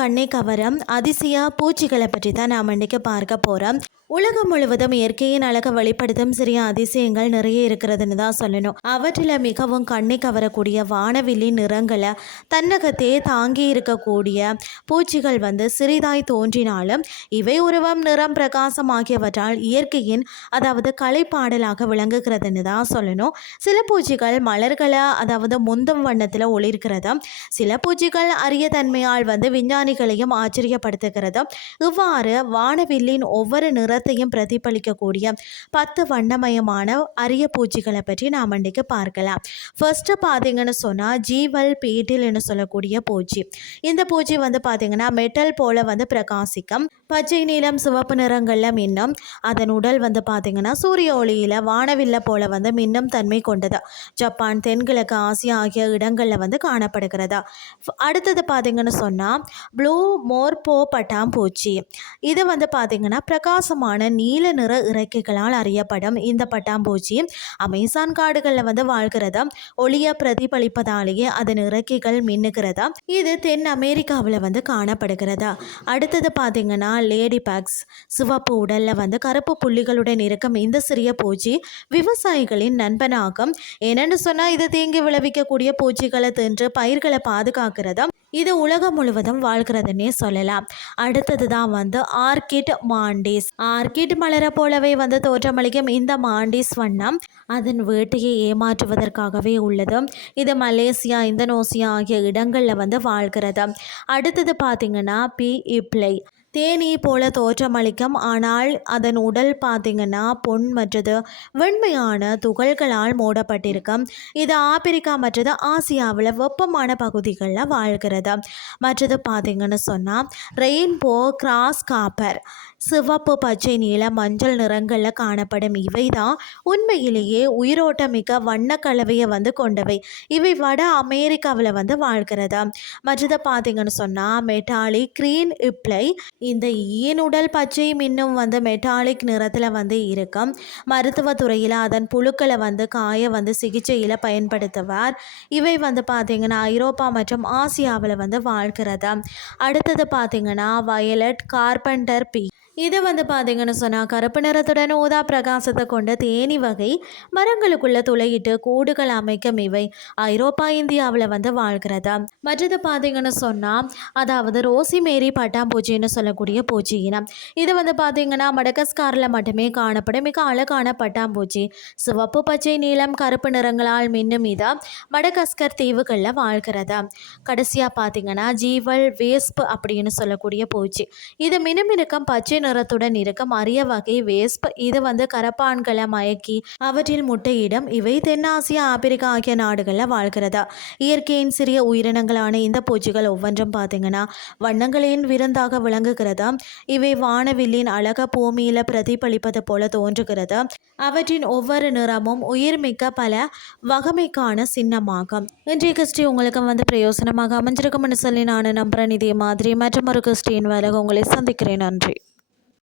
கண்ணை கவரும் அதிசய பூச்சிகளை பற்றி தான் நாம் இன்றைக்கு பார்க்க போகிறோம். உலகம் முழுவதும் இயற்கையின் அழகை வெளிப்படுத்தும் சிறிய அதிசயங்கள் நிறைய இருக்கிறதுன்னு தான் சொல்லணும். அவற்றில் மிகவும் கண்ணை கவரக்கூடிய வானவில்லின் நிறங்களை தன்னகத்தே தாங்கி இருக்கக்கூடிய பூச்சிகள் சிறிதாய் தோன்றினாலும் இவை உருவம், நிறம், பிரகாசம் ஆகியவற்றால் இயற்கையின் அதாவது கலைப்பாடலாக விளங்குகிறதுன்னு தான் சொல்லணும். சில பூச்சிகள் மலர்களை முந்தும் வண்ணத்தில் ஒளிர்கிறது. சில பூச்சிகள் அரிய தன்மையால் விஞ்ஞானிகளையும் ஆச்சரியப்படுத்துகிறது. இவ்வாறு வானவில்லின் ஒவ்வொரு நிறத்தையும் பிரதிபலிக்கக்கூடிய 10 வண்ணமயமான அரிய பூச்சிகளை பற்றி நாம் இன்றைக்கு பார்க்கலாம். ஃபர்ஸ்ட் பார்த்தீங்கன்னு சொன்னால் ஜீவல் பீட்டில்னு சொல்லக்கூடிய பூச்சி. இந்த பூச்சி பார்த்தீங்கன்னா மெட்டல் போல பிரகாசிக்கும். பச்சை, நீலம், சிவப்பு நிறங்களில் மின்னும். அதன் உடல் பார்த்தீங்கன்னா சூரிய ஒளியில் வானவில்ல போல மின்னும் தன்மை கொண்டது. ஜப்பான், தென்கிழக்கு ஆசியா ஆகிய இடங்களில் காணப்படுகிறது. அடுத்தது பார்த்தீங்கன்னு சொன்னால் ப்ளூ மோர்போ பட்டாம்பூச்சி. இது பார்த்தீங்கன்னா பிரகாசமான நீல நிற இறக்கைகளால் அறியப்படும். இந்த பட்டாம்பூச்சி அமேசான் காடுகளில் வாழ்கிறது. ஒளியை பிரதிபலிப்பதாலேயே அதன் இறக்கைகள் மின்னுகிறது. இது தென் அமெரிக்காவில் காணப்படுகிறது. அடுத்தது பார்த்தீங்கன்னா லேடி பக்ஸ். சிவப்பு உடலில் கருப்பு புள்ளிகளுடன் இருக்கும் இந்த சிறிய பூச்சி விவசாயிகளின் நண்பனாகும். என்னென்னு சொன்னால் இது தீங்கு விளைவிக்கக்கூடிய பூச்சிகளை தின்று பயிர்களை பாதுகாக்கிறது. இது உலகம் முழுவதும் வாழ்கிறதுன்னே சொல்லலாம். அடுத்தது தான் ஆர்கிட் மாண்டிஸ். ஆர்கிட் மலரை போலவே தோற்றமளிக்கும் இந்த மாண்டிஸ் வண்ணம் அதன் வேட்டையை ஏமாற்றுவதற்காகவே உள்ளது. இது மலேசியா, இந்தோனேசியா ஆகிய இடங்களில் வாழ்கிறது. அடுத்தது பார்த்தீங்கன்னா பி இப்ளை. தேனீ போல தோற்றமளிக்கும். ஆனால் அதன் உடல் பார்த்தீங்கன்னா பொன் மற்றது வெண்மையான துகள்களால் மூடப்பட்டிருக்கும். இது ஆப்பிரிக்கா மற்றது ஆசியாவில் வெப்பமான பகுதிகளில் வாழ்கிறது. மற்றது பார்த்தீங்கன்னு சொன்னால் ரெயின்போ கிராஸ் காப்பர். சிவப்பு, பச்சை, நீல, மஞ்சள் நிறங்களில் காணப்படும் இவை தான் உண்மையிலேயே உயிரோட்டமிக்க வண்ணக்கலவையை கொண்டவை. இவை வட அமெரிக்காவில் வாழ்கிறது. மற்றது பார்த்தீங்கன்னு சொன்னால் மெட்டாலிக் கிரீன் இப்ளை. இந்த ஈனுடல் பச்சை மின்னும் மெட்டாலிக் நிறத்தில் இருக்கும். மருத்துவத்துறையில் அதன் புழுக்களை காய சிகிச்சையில் பயன்படுத்துவார். இவை பார்த்தீங்கன்னா ஐரோப்பா மற்றும் ஆசியாவில் வாழ்கிறது. அடுத்தது பார்த்தீங்கன்னா வயலட் கார்பெண்டர் பீ. இது பார்த்தீங்கன்னு சொன்னால் கருப்பு நிறத்துடன் ஊதா பிரகாசத்தை கொண்ட தேனி வகை. மரங்களுக்குள்ள துளையிட்டு கூடுகள் அமைக்கும் இவை ஐரோப்பா, இந்தியாவில் வாழ்கிறது. மற்றது பார்த்தீங்கன்னு சொன்னால் ரோசிமேரி பட்டாம்பூச்சின்னு சொல்லக்கூடிய பூச்சி இனம். இது பார்த்தீங்கன்னா மடகஸ்காரில் மட்டுமே காணப்படும் மிக அழகான பட்டாம்பூச்சி. சிவப்பு, பச்சை, நீலம், கருப்பு நிறங்களால் மின்னும் இது மடகஸ்கர் தீவுகளில் வாழ்கிறது. கடைசியாக பார்த்தீங்கன்னா ஜீவல் வேஸ்ப் அப்படின்னு சொல்லக்கூடிய பூச்சி. இது மினுமினுக்கம் பச்சை நிறத்துடன் இருக்கும் அரிய வகை வேஸ்ப். இது கரப்பான்களை மயக்கி அவற்றில் முட்டையிடும். இவை தென்னாசியா, ஆப்பிரிக்கா ஆகிய நாடுகளில் வாழ்கிறது. இயற்கையின் சிறிய உயிரினங்களான இந்த பூச்சிகள் ஒவ்வொன்றும் பார்த்தீங்கன்னா வண்ணங்களின் விருந்தாக விளங்குகிறது. இவை வானவில்லின் அழக பூமியில் பிரதிபலிப்பது போல தோன்றுகிறது. அவற்றின் ஒவ்வொரு நிறமும் உயிர்மிக்க பல வகமைக்கான சின்னமாகும். இன்றைய கிறிஸ்டி உங்களுக்கு பிரயோசனமாக அமைஞ்சிருக்கும்னு சொல்லி நான் நம்புறேன். இதே மாதிரி மற்றும் ஒரு கிறிஸ்டின் வேலை உங்களை சந்திக்கிறேன். நன்றி.